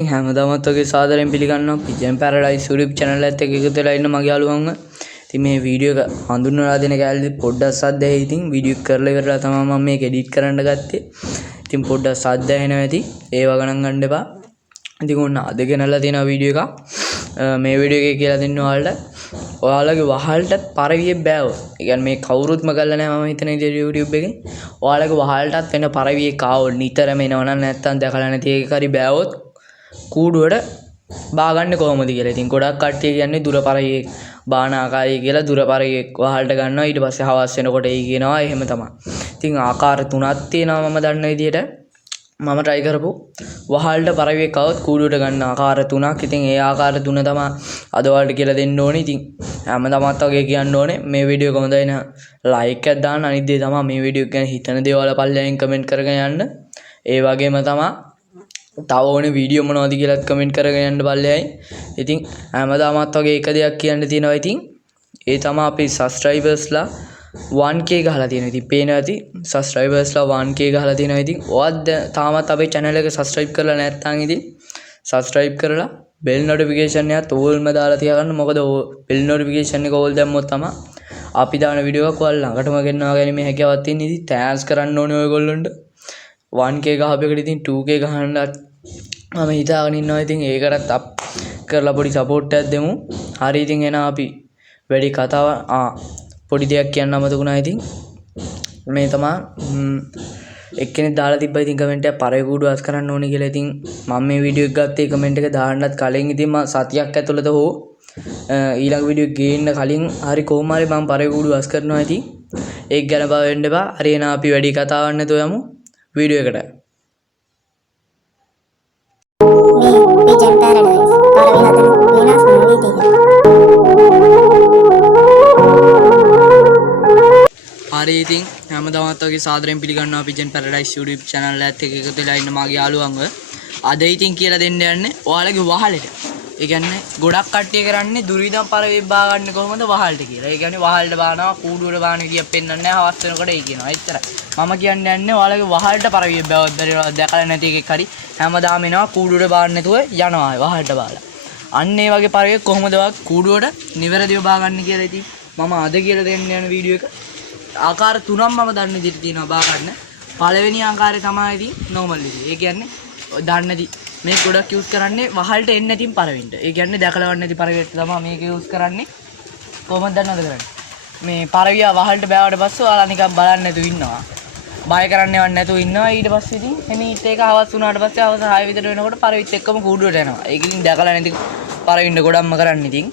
හැමදාමත් වගේ සාදරයෙන් පිළිගන්නවා පිජන් පැරඩයිස් YouTube channel එකත් එක්ක එකතු වෙලා ඉන්න මගේ යාළුවන්ව. ඉතින් මේ වීඩියෝ එක හඳුන්වලා දෙන කැලේ පොඩ්ඩක් සද්ද ඇහි. ඉතින් වීඩියෝ එක කරලා ඉවරලා තමයි මම මේක එඩිට් කරන්න ගත්තේ. ඉතින් පොඩ්ඩක් සද්ද ඇහෙනවා ඇති. ඒව ගණන් ගන්න එපා. ඉතින් ඔන්න අද ගෙනල්ලා තියෙන වීඩියෝ එකක්. මේ වීඩියෝ එකේ කියලා දෙන්න ඔයාලගේ වහල්ට පරවිය බෑව. ඒ කියන්නේ මේ කවුරුත්ම කරලා නැහැ මම හිතන විදිහට YouTube එකේ. ඔයාලගේ වහල්ටත් වෙන පරවියෙක් ආවොත් නිතරම එනවනම් නැත්තම් දැකලා නැති එකක් හරි බෑවොත් කූඩුවට බාගන්නේ කොහොමද කියලා. ඉතින් ගොඩක් කට්ටිය කියන්නේ දුර පරවියෙක් බාන ආකාරය කියලා දුර පරවියෙක් වහල්ට ගන්නවා. ඊට පස්සේ හවස් වෙනකොට එයි කියනවා. එහෙම තමයි. ඉතින් ආකාර තුනක් තියෙනවා මම දන්න විදිහට. මම try කරපු වහල්ට පරවියෙක් આવොත් කූඩුවට ගන්න ආකාර තුනක්. ඉතින් ඒ ආකාර තුන තමයි අද ඔයාලට කියලා දෙන්න ඕනේ. ඉතින් හැමදාමත් වගේ කියන්න ඕනේ මේ වීඩියෝ එක හොඳයි නම් like එකක් දාන්න. අනිත් දේ තමයි මේ වීඩියෝ එක ගැන හිතන දේවල් පල්ලෙන් කමෙන්ට් කරගෙන යන්න. ඒ වගේම තමයි තව ඕනේ වීඩියෝ මොනවද කියලාත් කමෙන්ට් කරගෙන යන්න බලයයි. ඉතින් හැමදාමත් වගේ එක දෙයක් කියන්න තියෙනවා. ඉතින් ඒ තමයි අපි subscribersලා 1k ගහලා තියෙනවා. ඉතින් පේනවා ඇති subscribersලා 1k ගහලා තියෙනවා. ඉතින් ඔයත් තාමත් අපේ channel එක subscribe කරලා නැත්නම් ඉතින් subscribe කරලා bell notification එකත් ඕල්ම දාලා තියාගන්න. මොකද bell notification එක ඕල් දැම්මොත් තමයි අපි දාන වීඩියෝ එක ඔයාලා ළඟටම ගෙන්නවා ගැනීම හැකියාවක් තියෙන. ඉතින් thanks කරන්න ඕනේ ඔයගොල්ලන්ට. 1k ගහපෙකට ඉතින් 2k ගහන්නත් මම හිතාගෙන ඉන්නවා. ඉතින් ඒකටත් අප් කරලා පොඩි සපෝට් එකක් දෙමු. හරි ඉතින් එන අපි වැඩි කතාව පොඩි දෙයක් කියන්න අමතකුණා. ඉතින් මේ තමයි එක්කෙනෙක් දාලා තිබ්බා ඉතින් කමෙන්ට් එකක් පරේ කූඩු අස් කරන්න ඕනේ කියලා. ඉතින් මම මේ වීඩියෝ එක ගත්තේ කමෙන්ට් එක දාන්නත් කලින්. ඉතින් මම සතියක් ඇතුළත හෝ ඊළඟ වීඩියෝ එක ගේන්න කලින් හරි කොහොම හරි මම පරේ කූඩු අස් කරනවා. ඉතින් ඒක ගැන බය වෙන්න එපා. හරි එන අපි වැඩි කතාවක් නැතුව යමු වීඩියෝ එකට. Pigeon Paradise පරවි හදන වෙනස් මොනවද හරි ඉතින් හැමදාමත් වගේ සාදරයෙන් පිළිගන්නවා පිජන් පැරඩයිස් YouTube channel එකත් එක්ක එකතු වෙලා ඉන්න මගේ යාළුවන්ව. අද ඉතින් කියලා දෙන්න යන්නේ ඔයාලගේ වහලට. ඒ කියන්නේ ගොඩක් කට්ටිය කරන්නේ දුරිදම් පරවි බා ගන්න කොහොමද වහලට කියලා. ඒ කියන්නේ වහලට බානවා කූඩුවට බාන කියක් පෙන්නන්නේ නැහැ. හවස් වෙනකොට ඒ කියනවා. එච්චරයි. මම කියන්නේ ඔයාලගේ වහලට පරවිය බෑවත් බැරිලා දැකලා නැති එකෙක් හරි හැමදාම එනවා කූඩුවට බාන්න නැතුව යනවා වහලට බාලා. අන්න ඒ වගේ පරවිය කොහොමද ඔයා කූඩුවට නිවැරදිව බාගන්නේ කියලා ඉතින් මම අද කියලා දෙන්න යන වීඩියෝ එක. ආකාර තුනක් මම දන්න විදිහට තියෙනවා බා ගන්න. පළවෙනි ආකාරය තමයි ඉතින් normal විදිහ. ඒ කියන්නේ දන්නේ නැති මේ ගොඩක් යූස් කරන්නේ වහලට එන්නේ නැතිව පරවින්න. ඒ කියන්නේ දැකලා වන්න නැති පරවියට තමයි මේක යූස් කරන්නේ. කොහොමද දන්නවද කරන්නේ? මේ පරවිය වහලට බෑවට පස්සේ ඔයාලා නිකන් බලන්න නැතුව ඉන්නවා. බය කරන්නේවත් නැතුව ඉන්නවා. ඊට පස්සේ ඉතින් එමීට ඒක හවස් වුණාට පස්සේ හවස් 6 විතර වෙනකොට පරවිත් එක්කම කූඩුවට යනවා. ඒක ඉතින් දැකලා නැති පරවින්න ගොඩක්ම කරන්නේ ඉතින්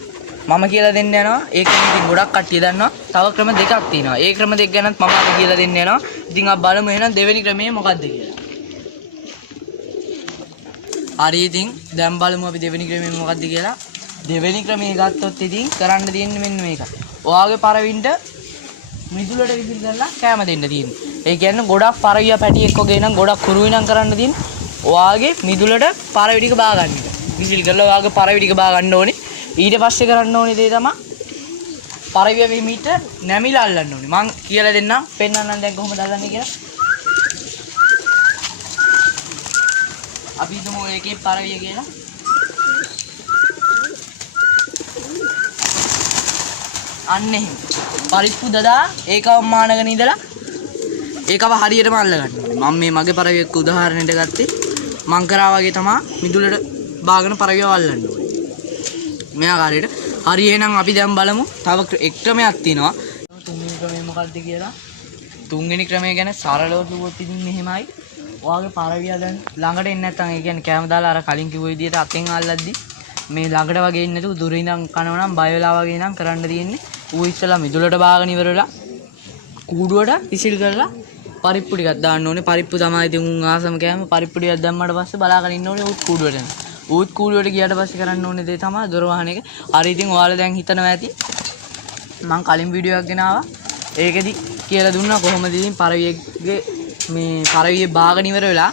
මම කියලා දෙන්න යනවා. ඒක ඉතින් ගොඩක් කට්ටිය දන්නවා. තව ක්‍රම දෙකක් තියෙනවා. ඒ ක්‍රම දෙක ගැනත් මම අද කියලා දෙන්න යනවා. ඉතින් අපි බලමු එහෙනම් දෙවෙනි ක්‍රමය මොකක්ද කියලා. හරි ඉතින් දැන් බලමු අපි දෙවෙනි ක්‍රමය මොකක්ද කියලා. දෙවෙනි ක්‍රමය ගත්තොත් ඉතින් කරන්න තියෙන්නේ මෙන්න මේක. ඔයාගේ පරවින්ට මිදුලට විසිල් කරලා කැම දෙන්න තියෙන්නේ. ඒ කියන්නේ ගොඩක් පරවිය පැටි එක්ක ගේනම් ගොඩක් කුරුයි නම් කරන්න තියෙන්නේ. ඔයාගේ මිදුලට පරවි ටික බා ගන්න එක. විසිල් කරලා ඔයාගේ පරවි ටික බා ගන්න ඕනේ. ඊට පස්සේ කරන්න ඕනේ දේ තමයි පරවිය වෙමිට නැමිලා අල්ලන්න ඕනේ. මං කියලා දෙන්නම් පෙන්නන්නම් දැන් කොහොමද අල්ලන්නේ කියලා. අපි හිතමු ඒකේ පරවිය කියලා. අන්න එහෙම. පරිප්පු දදා ඒකව මානගෙන ඉඳලා ඒකව හරියටම අල්ල ගන්න ඕනේ. මම මේ මගේ පරවියක් උදාහරණයට ගත්තේ. මං කරා වගේ තමයි මිදුලට බාගෙන පරවියව අල්ලන්න ඕනේ. මේ ආකාරයට. හරි එහෙනම් අපි දැන් බලමු තව එක් ක්‍රමයක් තියෙනවා. තුන්වෙනි ක්‍රමය මොකක්ද කියලා. තුන්වෙනි ක්‍රමය ගැන සරලව කිව්වොත් ඉතින් මෙහෙමයි. ඔයාගේ පරවිය දැන් ළඟට එන්නේ නැත්නම් ඒ කියන්නේ කැම දාලා අර කලින් කිව්ව විදිහට අතෙන් අල්ලද්දි මේ ළඟට වගේ ඉන්නේ නැතුව දුරින් ඉඳන් කනවා නම් බය වෙලා වගේ නම් කරන්න තියෙන්නේ. ඌ ඉස්සලා මිදුලට බාගෙන ඉවර වෙලා කූඩුවට විසිල් කරලා පරිප්පු ටිකක් දාන්න ඕනේ. පරිප්පු තමයි ඉතින් උන් ආසම කෑම. පරිප්පු ටිකක් දැම්මට පස්සේ බලාගෙන ඉන්න ඕනේ ඌත් කූඩුවට යනවා. ඌත් කූඩුවට ගියාට පස්සේ කරන්න ඕනේ දේ තමයි දොර වහන එක. හරි ඉතින් ඔයාලා දැන් හිතනවා ඇති මම කලින් වීඩියෝ එකක් ගෙනාවා. ඒකෙදි කියලා දුන්නා කොහොමද ඉතින් පරවියගේ මේ පරවිය බාගෙන ඉවර වෙලා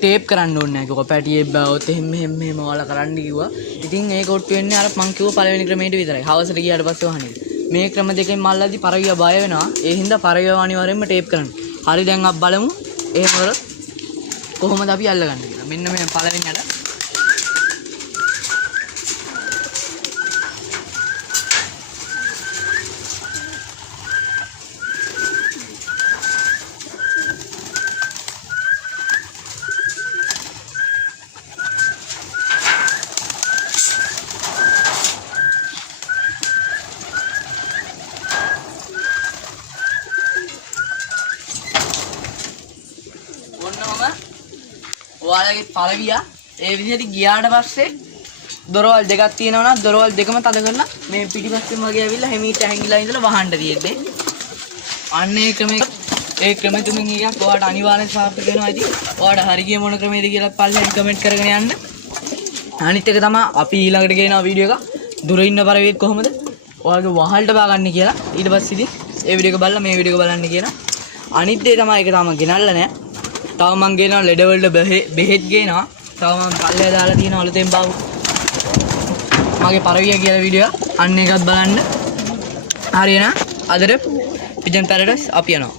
ටේප් කරන්න ඕනේ නැහැ. ඒක පැටියේ බෑවොත් එහෙම ඔයාලා කරන්න කිව්වා. ඉතින් ඒක ඔට්ටු වෙන්නේ අර මං කිව්ව පළවෙනි ක්‍රමයට විතරයි. හවසට ගියාට පස්සේ වහන්නේ. මේ ක්‍රම දෙකෙන් මල්ලාදී පරවිය බය වෙනවා. ඒ හින්දා පරවිය අනිවාර්යෙන්ම ටේප් කරන්න. හරි දැන් අපි බලමු එහෙම කරොත් කොහොමද අපි අල්ලගන්නේ කියලා. මෙන්න මේ පළවෙනියට ඔයාලගේ පළවියා ඒ විදිහට ගියාට පස්සේ දොරවල් දෙකක් තියෙනවා නම් දොරවල් දෙකම තද කරලා මේ පිටිපස්සෙන් වගේ ඇවිල්ලා හැමීට හැංගිලා ඉඳලා වහන්න තියෙන්නේ. අන්න ඒ ක්‍රමෙ තුنين එකක් ඔයාලට අනිවාර්යෙන් සාර්ථක වෙනවා. ඉතින් ඔයාලට හරි ගියේ මොන ක්‍රමයේද කියලා පල්ලෙන් කමෙන්ට් කරගෙන යන්න. අනිත් එක තමයි අපි ඊළඟට ගේනවා වීඩියෝ එක දුර ඉන්න පරිවෙත් කොහොමද ඔයාලගේ වහල්ට බාගන්නේ කියලා. ඊට පස්සේ ඉතින් ඒ වීඩියෝ එක බලලා මේ වීඩියෝ එක බලන්න කියනවා. අනිත් දේ තමයි ඒක තාම ගෙනල්ලා නැහැ. තව මං ගේනවා ලෙඩ වලට බෙහෙත් ගේනවා. තව මං පල්ලේ දාලා තියෙනවා අලුතෙන් බාව. මගේ පරවිය කියලා වීඩියෝ අන්න එකත් බලන්න. හරියන අදට පිජන් පැරඩයිස් අපි යනවා.